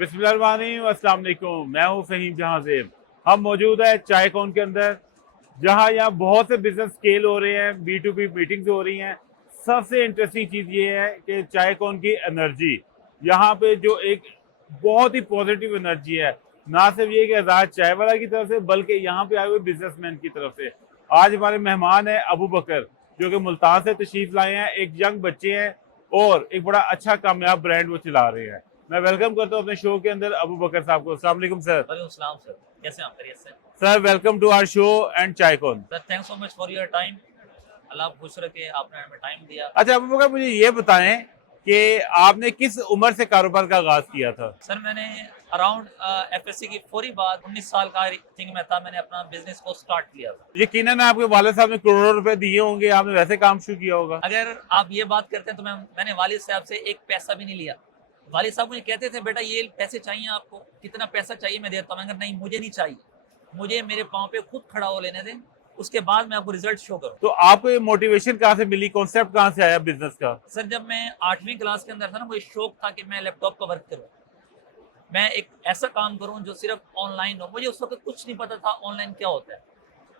बिस्मिल्लाहिर्रहमानिर्रहीम, अस्सलाम वालेकुम। मैं हूं फहीम जहांजेब। हम मौजूद है चाय कॉन के अंदर, जहां यहाँ बहुत से बिजनेस स्केल हो रहे हैं, B2B मीटिंग्स हो रही हैं। सबसे इंटरेस्टिंग चीज़ ये है कि चाय कॉन की एनर्जी, यहाँ पे जो एक बहुत ही पॉजिटिव एनर्जी है, ना सिर्फ ये कि आज़ाद चाय वाला की तरफ से, बल्कि यहाँ पे आए हुए बिजनेसमैन की तरफ से। आज हमारे मेहमान है अबू बकर, जो कि मुल्तान से तशरीफ लाए हैं। एक यंग बच्चे हैं और एक बड़ा अच्छा कामयाब ब्रांड वो चला रहे हैं। मैं वेलकम करता हूँ अपने शो के अंदर अबू बकर साहब को। अस्सलाम वालेकुम सर। वालेकुम सलाम सर, कैसे हैं आप? खैरियत से? Sir welcome to our show and chai con. Sir thanks so much for your time. अल्लाह आप खुश रखे, आपने हमें टाइम दिया। अच्छा अबू बकर, मुझे ये बताएं कि आपने किस उम्र से कारोबार का आगाज किया था? सर मैंने अराउंड एफएससी की फौरी बाद 19 साल का आई थिंक मैं था, मैंने अपना बिजनेस को स्टार्ट किया था। यकीनन आपके वालिद साहब ने करोड़ों रुपए दिए होंगे, आपने वैसे काम शुरू किया होगा। अगर आप ये बात करते हैं तो मैंने वालिद साहब से एक पैसा भी नहीं लिया। वालिद साहब मुझे कहते थे, बेटा ये पैसे चाहिए आपको, कितना पैसा चाहिए मैं देता हूँ। मैं नहीं, मुझे नहीं चाहिए, मुझे मेरे पाँव पे खुद खड़ा हो लेने दें, उसके बाद मैं आपको रिजल्ट शो करूँ। तो आपको ये मोटिवेशन कहाँ से मिली, कॉन्सेप्ट कहाँ से आया बिजनेस का? सर जब मैं 8वीं क्लास के अंदर था ना, मुझे शौक था कि मैं लैपटॉप का वर्क करूँ, मैं एक ऐसा काम करूं जो सिर्फ ऑनलाइन हो। मुझे उस वक्त कुछ नहीं पता था ऑनलाइन क्या होता है,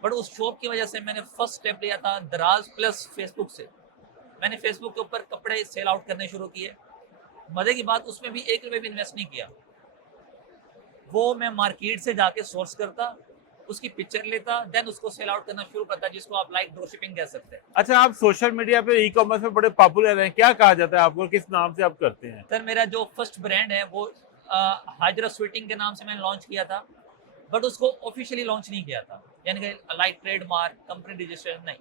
बट उस शौक की वजह से मैंने फर्स्ट स्टेप लिया था दराज प्लस फेसबुक से। मैंने फेसबुक के ऊपर कपड़े सेल आउट करने शुरू किए। मजे की बात, उसमें भी 1 रुपये भी इन्वेस्ट नहीं किया। वो मैं मार्केट से जाके सोर्स करता, उसकी पिक्चर लेता, देन उसको सेल आउट करना शुरू करता, जिसको आप लाइक ड्रॉप शिपिंग कह सकते हैं। अच्छा, आप सोशल मीडिया पे ई कॉमर्स में बड़े पॉपुलर हैं, क्या कहा जाता है आपको, किस नाम से आप करते हैं? सर मेरा जो फर्स्ट ब्रांड है वो हाजरा स्वीटिंग के नाम से मैंने लॉन्च किया था, बट उसको ऑफिशियली लॉन्च नहीं किया था, यानी कि लाइक ट्रेडमार्क कंपनी रजिस्ट्रेशन नहीं।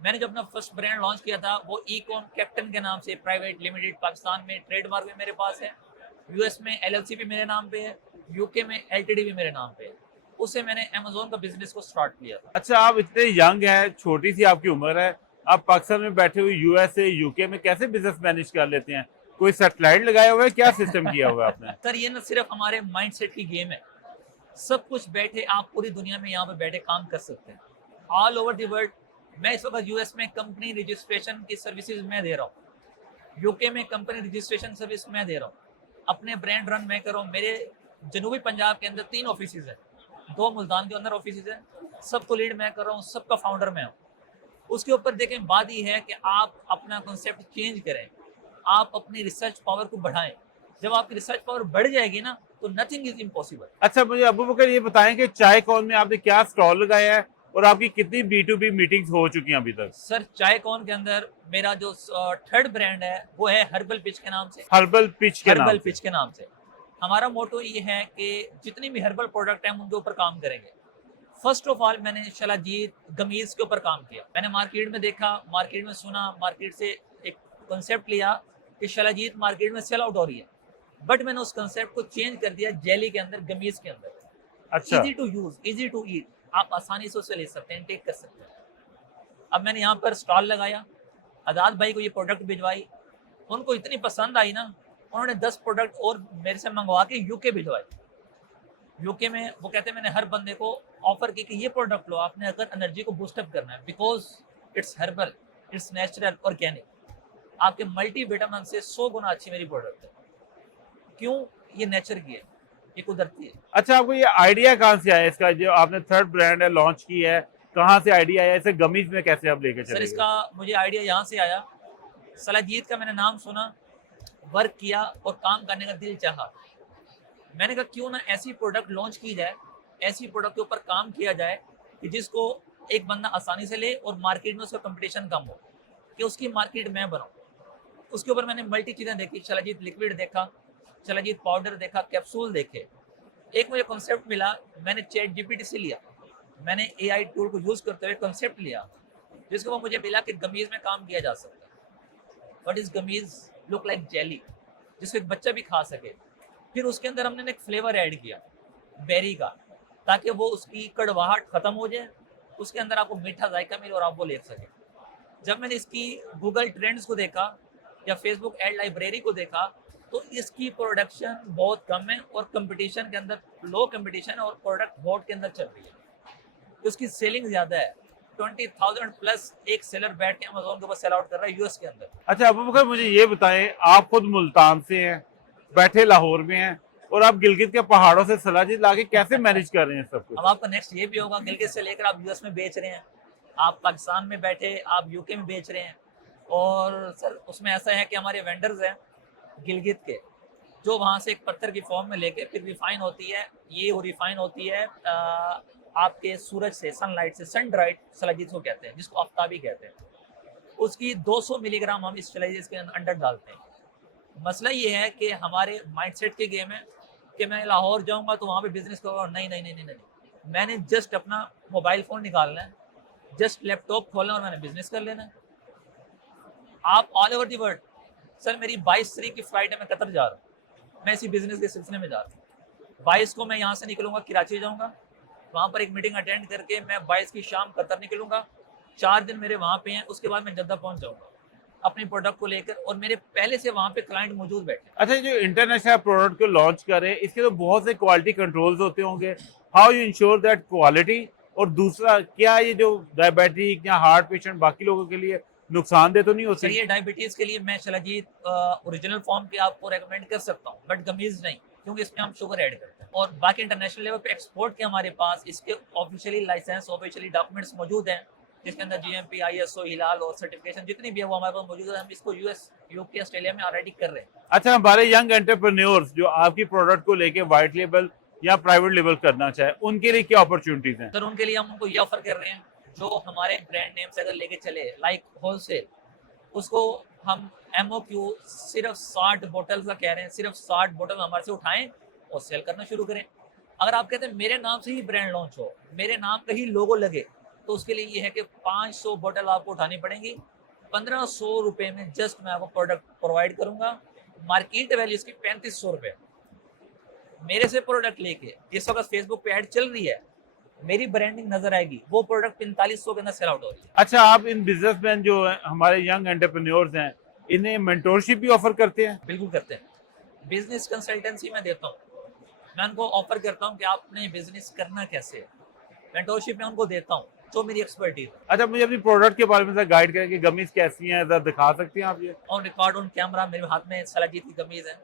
मैंने जो अपना फर्स्ट ब्रांड लॉन्च किया था वो ई कॉम कैप्टन के नाम से प्राइवेट लिमिटेड, पाकिस्तान में ट्रेडमार्क भी मेरे पास है, यूएस में एलएलसी भी मेरे नाम पे है, यूके में एलटीडी भी मेरे नाम पे है। उससे मैंने अमेजोन का बिजनेस को स्टार्ट किया था। अच्छा, आप इतने यंग हैं, छोटी सी आपकी उम्र है, आप पाकिस्तान में बैठे हुए यूएसए यूके में कैसे बिजनेस मैनेज कर लेते हैं? कोई सैटेलाइट लगाया हुआ है, क्या सिस्टम किया हुआ है आपने? सर ये ना सिर्फ हमारे माइंडसेट की गेम है। सब कुछ बैठे आप पूरी दुनिया में यहाँ पे बैठे काम कर सकते हैं, ऑल ओवर दी वर्ल्ड। मैं इस वक्त यूएस में कंपनी रजिस्ट्रेशन की सर्विसेज मैं दे रहा हूँ, यूके में कंपनी रजिस्ट्रेशन सर्विस मैं दे रहा हूँ, अपने ब्रांड रन मैं कर रहा हूँ। मेरे जनूबी पंजाब के अंदर 3 ऑफिस है, 2 मुल्तान के अंदर ऑफिस है, सबको लीड मैं कर रहा हूँ, सबका फाउंडर मैं हूँ। उसके ऊपर देखें, बात ये है कि आप अपना कॉन्सेप्ट चेंज करें, आप अपनी रिसर्च पावर को बढ़ाएं। जब आपकी रिसर्च पावर बढ़ जाएगी ना, तो नथिंग इज इम्पॉसिबल। अच्छा, मुझे अबू बकर ये बताएं कि चाय कॉन में आपने क्या स्टॉल लगाया है और आपकी कितनी B2B मीटिंग्स हो चुकी हैं अभी तक? सर चाय कॉन के अंदर मेरा जो थर्ड ब्रांड है वो है हर्बल पिच के नाम से। हर्बल पिच के नाम हर्बल से। पिच के नाम से हमारा मोटो ये है कि जितनी भी हर्बल प्रोडक्ट है हम उनके ऊपर काम करेंगे। फर्स्ट ऑफ ऑल मैंने शलाजीत गमीज के ऊपर काम किया। मैंने मार्केट में देखा, मार्केट में सुना, मार्केट से एक कॉन्सेप्ट लिया कि शलाजीत मार्केट में सेल आउट हो रही है, बट मैंने उस कॉन्सेप्ट को चेंज कर दिया जेली के अंदर, गमीज के अंदर। अच्छा, easy to use, easy to eat, आप आसानी से उसे ले सकते हैं, टेक कर सकते हैं। अब मैंने यहाँ पर स्टॉल लगाया, आजाद भाई को ये प्रोडक्ट भिजवाई, उनको इतनी पसंद आई ना, उन्होंने 10 प्रोडक्ट और मेरे से मंगवा के यूके भिजवाए। यूके में वो कहते हैं, मैंने हर बंदे को ऑफर की कि ये प्रोडक्ट लो, आपने अगर एनर्जी को बूस्टअप करना है, because it's herbal, it's natural, organic, आपके मल्टी विटामिन से 100 गुना अच्छी मेरी प्रोडक्ट है। क्यों? ये नेचर की है, ये कुदरती है। अच्छा, आपको ये आइडिया कहाँ से आया इसका, जो आपने थर्ड ब्रांड है लॉन्च की है, कहाँ से आइडिया आया, इसे गमीज में कैसे आप लेके सर चले इसका मुझे आइडिया यहाँ से आया, सलाजीत का मैंने नाम सुना, वर्क किया और काम करने का दिल चाहा। मैंने कहा क्यों ना ऐसी प्रोडक्ट लॉन्च की जाए, ऐसी प्रोडक्ट के ऊपर काम किया जाए कि जिसको एक बंदा आसानी से ले और मार्केट में उसका कंपटीशन कम हो, कि उसकी मार्केट मैं बनाऊँ। उसके ऊपर मैंने मल्टी चीज़ें देखी, शलाजीत लिक्विड देखा, शलाजीत पाउडर देखा, कैप्सूल देखे। एक मुझे कॉन्सेप्ट मिला, मैंने चैट जीपीटी से लिया, मैंने एआई टूल को यूज़ करते हुए कॉन्सेप्ट लिया, जिसके बाद मुझे मिला कि गमीज में काम किया जा सकता है। What is gummies? Look like jelly, जिसको एक बच्चा भी खा सके। फिर उसके अंदर हमने एक फ्लेवर ऐड किया बेरी का, ताकि वो उसकी कड़वाहट खत्म हो जाए, उसके अंदर आपको मीठा जायका मिले और आप वो ले सके। जब मैंने इसकी गूगल ट्रेंड्स को देखा या फेसबुक एड लाइब्रेरी को देखा, तो इसकी प्रोडक्शन बहुत कम है और कंपटीशन के अंदर लो कंपटीशन है और प्रोडक्ट हॉट के अंदर चल रही है, तो उसकी सेलिंग ज़्यादा है। 20,000 प्लस एक सेलर बैठ के अमेजोन के ऊपर सेल आउट कर रहा है यूएस के अंदर। अच्छा अबू बकर, मुझे ये बताएं, आप खुद मुल्तान से हैं, बैठे लाहौर में हैं, और आप गिलगित के पहाड़ों से सलाजीत लाके कैसे मैनेज कर रहे हैं सब कुछ? अब आपका नेक्स्ट ये भी होगा, गिलगित से लेकर आप यूएस में बेच रहे हैं, आप पाकिस्तान में बैठे आप यूके में बेच रहे हैं। और सर उसमें ऐसा है कि हमारे वेंडर्स हैं गिलगित के, जो वहाँ से एक पत्थर की फॉर्म में लेके फिर रिफाइन होती है, ये रिफाइन होती है आपके सूरज से, सनलाइट से, सन ड्राइड सलाजीत को कहते हैं, जिसको आफ्ताबी कहते हैं। उसकी 200 मिलीग्राम हम इस सलाजीत के अंदर डालते हैं। मसला ये है कि हमारे माइंडसेट के गेम है कि मैं लाहौर जाऊंगा तो वहाँ पे बिजनेस करूँगा। नहीं नहीं नहीं नहीं नहीं, मैंने जस्ट अपना मोबाइल फ़ोन निकालना है, जस्ट लैपटॉप खोलना और मैंने बिजनेस कर लेना है। आप all over the world, sir मेरी 22 तारीख की फ्लाइट है, मैं कतर जा रहा हूँ, मैं इसी बिजनेस के सिलसिले में जा रहा हूँ। 22 को मैं यहाँ से निकलूंगा, कराची जाऊँगा, वहाँ पर एक मीटिंग अटेंड करके मैं 22 की शाम कतर निकलूंगा। 4 दिन मेरे वहाँ पे हैं, उसके बाद मैं जद्दा पहुँच जाऊँगा अपने प्रोडक्ट को लेकर, और मेरे पहले से वहाँ पे क्लाइंट मौजूद बैठे। अच्छा, जो इंटरनेशनल प्रोडक्ट को लॉन्च कर रहे हैं इसके तो बहुत से क्वालिटी कंट्रोल्स होते होंगे, how you ensure that quality? और दूसरा, क्या ये जो डायबिटिक या हार्ट पेशेंट बाकी लोगों के लिए नुकसानदेह तो नहीं होती? सर ये डायबिटीज के लिए मैं शलाजीत ओरिजिनल फॉर्म की आपको रेकमेंड कर सकता हूँ, बट गमीज नहीं, क्योंकि इसमें हम शुगर ऐड करते हैं। और बाकी इंटरनेशनल लेवल पे एक्सपोर्ट के हमारे पास इसके ऑफिशियली लाइसेंस, ऑफिशियली डॉक्यूमेंट्स मौजूद हैं, जिसके अंदर जीएमपी, आईएसओ, हिलाल और सर्टिफिकेशन जितनी भी है वो हमारे पास मौजूद है। हम इसको यूएस, यूके, ऑस्ट्रेलिया में ऑलरेडी कर रहे हैं। अच्छा, हमारे यंग एंटरप्रेन्योर्स जो आपकी प्रोडक्ट को लेके व्हाइट लेबल या प्राइवेट लेबल करना चाहे, उनके लिए क्या अपॉर्चुनिटीज हैं? सर उनके लिए हम उनको ये ऑफर कर रहे हैं, जो हमारे ब्रांड नेम से अगर लेके चले लाइक होलसेल, उसको हम एमओक्यू सिर्फ 60 बोतल का कह रहे हैं, सिर्फ 60 बोतल हमारे से उठाएं और सेल करना शुरू करें। अगर आप कहते हैं मेरे नाम से ही ब्रांड लॉन्च हो, मेरे नाम का ही लोगो लगे, तो उसके लिए ये है कि 500 बोतल आपको उठानी पड़ेंगी। 1500 रुपये में जस्ट मैं आपको प्रोडक्ट प्रोवाइड करूंगा। मार्केट वैल्यू इसकी 3500 रुपये। मेरे से प्रोडक्ट लेके इस वक्त फेसबुक पे ऐड चल रही है, मेरी ब्रांडिंग नजर आएगी, वो प्रोडक्ट 4500 के अंदर सेल आउट हो रही है। अच्छा, आप इन बिजनेसमैन जो है, हमारे यंग एंटरप्रेन्योर्स हैं, इन्हें मेंटोरशिप भी ऑफर करते हैं? बिल्कुल करते हैं। बिजनेस कंसल्टेंसी मैं देता हूँ, मैं उनको ऑफर करता हूँ कि आपने बिजनेस करना कैसे है। मेंटोरशिप में उनको देता हूँ, जो मेरी एक्सपर्टीज है। अच्छा, मुझे अपनी प्रोडक्ट के बारे में गाइड करें कि गमीज कैसी हैं, जरा दिखा सकती हैं आप ये? ऑन रिकॉर्ड ऑन कैमरा मेरे हाथ में शलाजीत की कमीज है।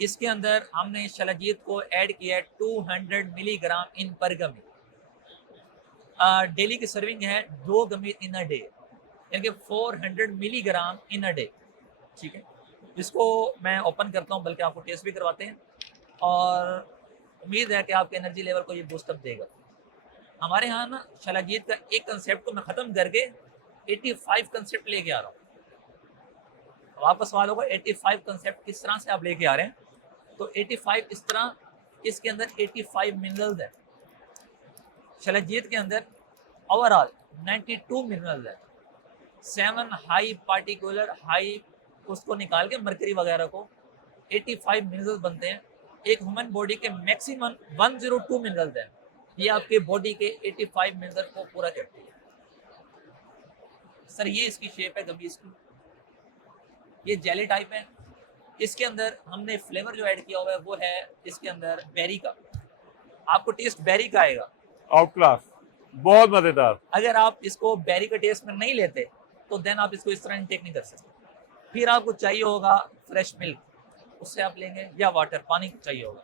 इसके अंदर हमने शलाजीत को ऐड किया है 200 मिलीग्राम इन पर गमी। डेली की सर्विंग है 2 गमीज इन अ डे, यानी कि 400 मिलीग्राम इन अ डे। ठीक है, इसको मैं ओपन करता हूँ, बल्कि आपको टेस्ट भी करवाते हैं, और उम्मीद है कि आपके एनर्जी लेवल को ये बूस्टअप देगा। हमारे यहाँ ना शलाजीत का एक कंसेप्ट को मैं ख़त्म करके 85 कंसेप्ट लेके आ रहा हूँ। अब आपका सवाल होगा 85 कंसेप्ट किस तरह से आप लेके आ रहे हैं? तो 85 इस तरह, इसके अंदर 85 मिनरल्स है। शलाजीत के अंदर ओवरऑल 92 मिनरल्स है। 7 हाई पार्टिकुलर हाई उसको निकाल के मरकरी वगैरह को 85 मिनरल्स बनते हैं। एक ह्यूमन बॉडी के मैक्सिमम 102 मिनरल्स है, ये आपके बॉडी के 85 मिनरल को पूरा करती है। सर ये इसकी शेप है गमीज की, ये जेली टाइप है। इसके अंदर हमने फ्लेवर जो ऐड किया हुआ है वो है इसके अंदर बेरी का। आपको टेस्ट बेरी का आएगा, आउट क्लास, बहुत मजेदार। अगर आप इसको बेरी का टेस्ट में नहीं लेते तो देन आप इसको इस तरह इनटेक नहीं कर सकते। फिर आपको चाहिए होगा फ्रेश मिल्क, उससे आप लेंगे, या वाटर, पानी चाहिए होगा।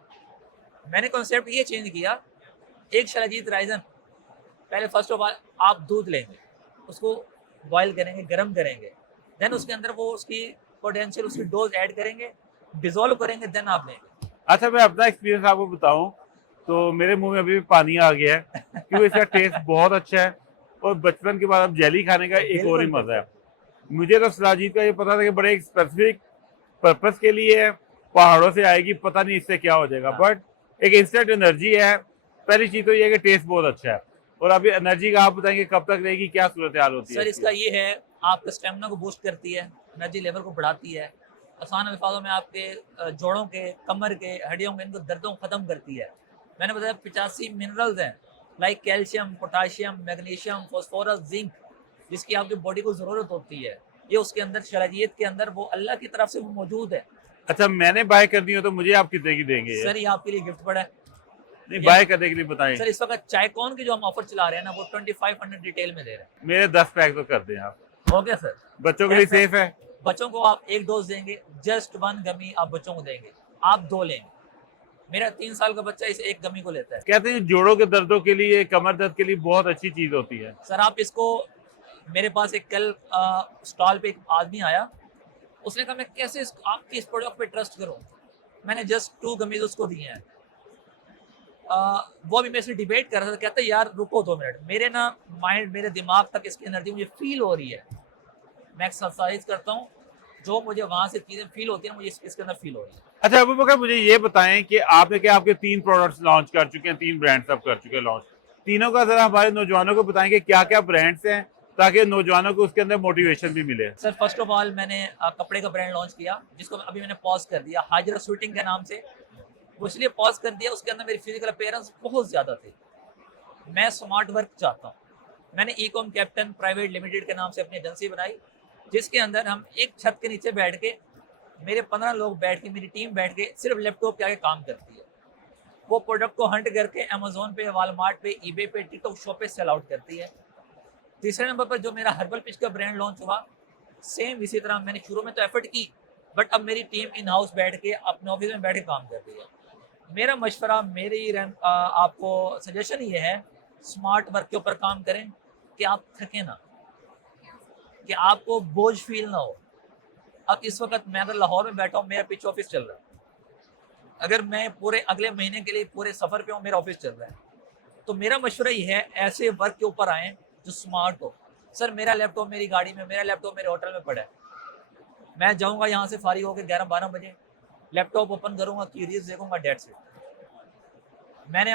मैंने कॉन्सेप्ट ये चेंज किया, एक शलाजीत राइजन, पहले फर्स्ट ऑफ ऑल आप दूध लेंगे, उसको बॉयल करेंगे, गर्म करेंगे, देन उसके अंदर वो उसकी पोटेंशियल, उसकी डोज ऐड करेंगे, डिजोल्व करेंगे, देन आप लेंगे। अच्छा, मैं अपना एक्सपीरियंस आपको बताऊं तो मेरे मुंह में अभी भी पानी आ गया है, क्योंकि इसका टेस्ट बहुत अच्छा है, और बचपन के बाद अब जेली खाने का एक और ही मजा है। मुझे तो शलाजीत का ये पता था कि बड़े एक स्पेसिफिक पर्पस के लिए है, पहाड़ों से आएगी, पता नहीं इससे क्या हो जाएगा, बट एक इंस्टेंट एनर्जी है। पहली चीज तो ये है कि टेस्ट बहुत अच्छा है। और अभी एनर्जी का आप बताएंगे कब तक रहेगी, क्या सूरत हाल होती है? सर इसका ये है, आपका स्टेमिना को बूस्ट करती है, एनर्जी लेवल को बढ़ाती है, आसान अल्फाजों में आपके जोड़ों के, कमर के, हड्डियों के इनको दर्दों को ख़त्म करती है। मैंने बताया 85 मिनरल्स हैं, like calcium, potassium, magnesium, phosphorus, zinc, जिसकी आपकी बॉडी को ज़रूरत होती है। ये उसके अंदर शलाजीत के अंदर वो अल्लाह की तरफ से वो मौजूद है। अच्छा, मैंने बाय करनी हो तो मुझे आप कितने की देंगे? सर ये आपके लिए गिफ्ट पड़ा है। नहीं, बाय करने के लिए बताएं। सर इस वक्त चायकॉन की जो हम ऑफर चला रहे हैं ना, वो 2500 रिटेल में दे रहे हैं। मेरे 10 पैक तो कर दें आप। हो गया सर? बच्चों के लिए सेफ है? बच्चों को आप 1 डोज देंगे, जस्ट 1 गमी आप बच्चों को देंगे, आप 2 लेंगे। मेरा 3 साल का बच्चा इस एक गमी को लेता है। कहते हैं जोड़ों के दर्दों के लिए, कमर दर्द के लिए बहुत अच्छी चीज होती है। सर आप इसको, मेरे पास एक कल स्टॉल पे एक आदमी आया, उसने कहा मैं कैसे आपकी इस प्रोडक्ट पे ट्रस्ट करूं। मैंने जस्ट 2 गमीज उसको दिए हैं। वो अभी मेरे से डिबेट कर रहा था, कहता है यार रुको 2 मिनट, मेरे ना माइंड, मेरे दिमाग तक इसकी एनर्जी मुझे फील हो रही है। मैं एक्सरसाइज करता हूँ, जो मुझे वहां से चीजें फील होती है ना, मुझे इसके अंदर फील हो रही है। अच्छा अबू बकर, मुझे ये बताएं कि आपने क्या आपके 3 प्रोडक्ट्स लॉन्च कर चुके हैं, 3 ब्रांड्स अब कर चुके हैं लॉन्च। तीनों का जरा हमारे नौजवानों को बताएंगे क्या क्या ब्रांड्स हैं, ताकि नौजवानों को उसके अंदर मोटिवेशन भी मिले। सर फर्स्ट ऑफ ऑल मैंने कपड़े का ब्रांड लॉन्च किया, जिसको अभी मैंने पॉज कर दिया, हाजरा शूटिंग के नाम से। वो इसलिए पॉज कर दिया, उसके अंदर मेरी फिजिकल अपीयरेंस बहुत ज्यादा थी। मैं स्मार्ट वर्क चाहता हूँ। मैंने ई-कॉम कैप्टन प्राइवेट लिमिटेड के नाम से अपनी एजेंसी बनाई, जिसके अंदर हम एक छत के नीचे बैठ के, मेरे 15 लोग बैठ के, मेरी टीम बैठ के सिर्फ लैपटॉप के आगे काम करती है। वो प्रोडक्ट को हंट करके अमेजोन पे, वालमार्ट पे, ईबे पे, टिकटॉक शॉप पे सेल आउट करती है। तीसरे नंबर पर जो मेरा हर्बल पिच का ब्रांड लॉन्च हुआ, सेम इसी तरह मैंने शुरू में तो एफर्ट की, बट अब मेरी टीम इन हाउस बैठ के, अपने ऑफिस में बैठ के काम कर रही है। मेरा मशवरा, मेरी आपको सजेशन ये है, स्मार्ट वर्क के ऊपर काम करें कि आप थके ना, कि आपको बोझ फील ना हो। अब इस वक्त मैं अगर लाहौर में बैठा हूँ, मेरा पिच ऑफिस चल रहा है। अगर मैं पूरे अगले महीने के लिए पूरे सफर पे हूँ, मेरा ऑफिस चल रहा है। तो मेरा मशवरा ये है, ऐसे वर्क के ऊपर आए जो स्मार्ट हो। सर मेरा लैपटॉप मेरी गाड़ी में, मेरा लैपटॉप मेरे होटल में पड़ा है। मैं जाऊँगा यहाँ से फारिग होकर 11-12 बजे, लैपटॉप ओपन करूँगा, कीरीज देखूंगा, डेट्स इट। मैंने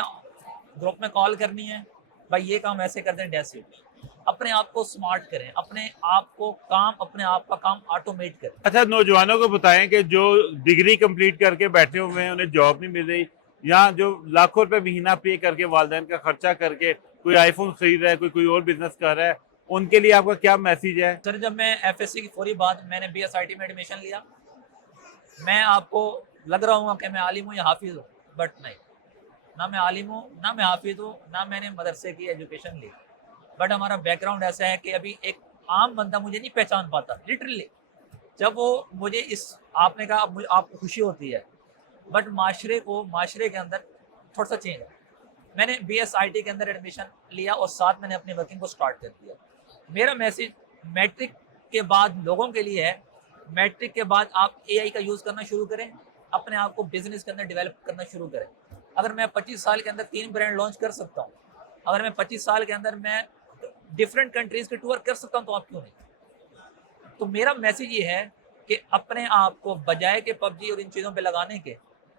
ग्रुप में कॉल करनी है, भाई ये काम ऐसे कर दें, डेट्स इट। अपने आप को स्मार्ट करें, अपने आप को काम, अपने आप का काम ऑटोमेट करें। अच्छा नौजवानों को बताएं कि जो डिग्री कंप्लीट करके बैठे हुए हैं, उन्हें जॉब नहीं मिल रही, या जो लाखों रुपए महीना पे करके वालिदैन का खर्चा करके कोई आईफोन खरीद रहा है, कोई और बिजनेस कर रहा है, उनके लिए आपका क्या मैसेज है? सर जब मैं एफएससी की फौरी बाद मैंने बीएसआईटी में एडमिशन लिया, मैं आपको लग रहा हूँ कि मैं आलिम हूँ या हाफिज हूँ, बट नहीं, ना मैं आलिम हूँ, ना मैं हाफिज हूँ, ना मैंने मदरसे की एजुकेशन ली। बट हमारा बैकग्राउंड ऐसा है कि अभी एक आम बंदा मुझे नहीं पहचान पाता, लिटरली। जब वो मुझे इस, आपने कहा आपको खुशी होती है, बट माशरे के अंदर थोड़ा सा चेंज है। मैंने बीएसआईटी के अंदर एडमिशन लिया और साथ मैंने अपनी वर्किंग को स्टार्ट कर दिया। मेरा मैसेज मैट्रिक के बाद लोगों के लिए है, मैट्रिक के बाद आप एआई का यूज़ करना शुरू करें, अपने आप को बिजनेस के अंदर डेवलप करना शुरू करें। अगर मैं 25 साल के अंदर 3 ब्रांड लॉन्च कर सकता हूँ, अगर मैं 25 साल के अंदर मैं डिफरेंट कंट्रीज के टूर कर सकता हूँ, तो आप क्यों नहीं। तो मेरा मैसेज ये है कि अपने आप को बजाय के पबजी और इन चीज़ों पे लगाने के,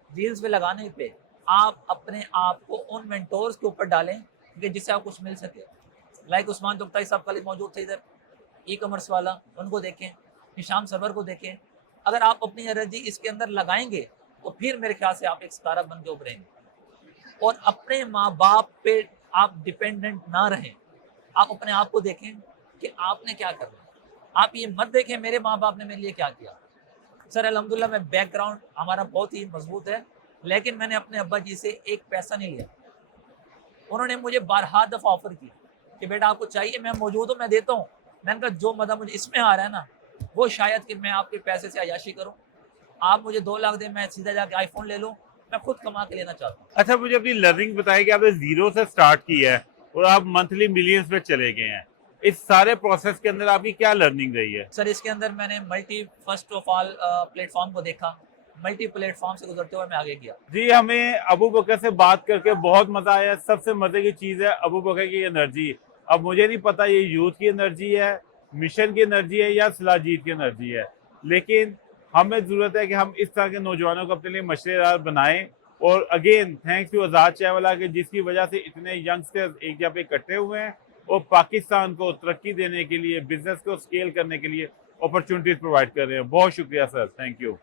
रील्स पे लगाने पे, आप अपने आप को उन मेंटोर्स के ऊपर डालें कि जिससे आप कुछ मिल सके। लाइक उस्मान तुगताई साहब कल मौजूद थे इधर, ई कॉमर्स वाला, उनको देखें, निशाम सरवर को देखें। अगर आप अपनी एनर्जी इसके अंदर लगाएंगे तो फिर मेरे ख्याल से आप एक सितारा बन के उभरेंगे। और अपने माँ बाप पे आप डिपेंडेंट ना रहें, आप अपने आप को देखें कि आपने क्या करना है। आप ये मत देखें मेरे माँ बाप ने मेरे लिए क्या किया। सर अल्हम्दुलिल्लाह मैं बैकग्राउंड हमारा बहुत ही मजबूत है, लेकिन मैंने अपने अब्बा जी से एक पैसा नहीं लिया। उन्होंने मुझे 12 दफ़ा ऑफर किया कि बेटा आपको चाहिए, मैं मौजूद हूँ, मैं देता हूँ। मैंने कहा जो मदद मुझे इसमें आ रहा है ना, वो शायद कि मैं आपके पैसे से अयाशी करूँ। आप मुझे 2 लाख दें, मैं सीधा जाके आईफोन ले लूँ, मैं खुद कमा के लेना चाहता हूँ। अच्छा मुझे अपनी लर्निंग बताइए कि आपने जीरो से स्टार्ट की है और आप मंथली मिलियंस पे चले गए हैं। इस सारे प्रोसेस के अंदर आपकी क्या लर्निंग रही है? सर इसके अंदर मैंने फर्स्ट ऑफ ऑल प्लेटफॉर्म को देखा, मल्टी प्लेटफॉर्म से गुजरते हुए मैं आगे किया। जी हमें अबू बकर से बात करके बहुत मजा आया। सबसे मजे की चीज है अबू बकर की एनर्जी। अब मुझे नहीं पता ये यूथ की एनर्जी है, मिशन की एनर्जी है, या सलाजीत की एनर्जी है, लेकिन हमें जरूरत है कि हम इस तरह के नौजवानों को अपने लिए मशरेदार बनाएं। और अगेन थैंक्स टू आज़ाद चायवाला के, जिसकी वजह से इतने यंगस्टर्स एक जगह पे इकट्ठे हुए हैं और पाकिस्तान को तरक्की देने के लिए, बिजनेस को स्केल करने के लिए अपॉर्चुनिटीज प्रोवाइड कर रहे हैं। बहुत शुक्रिया सर, थैंक यू।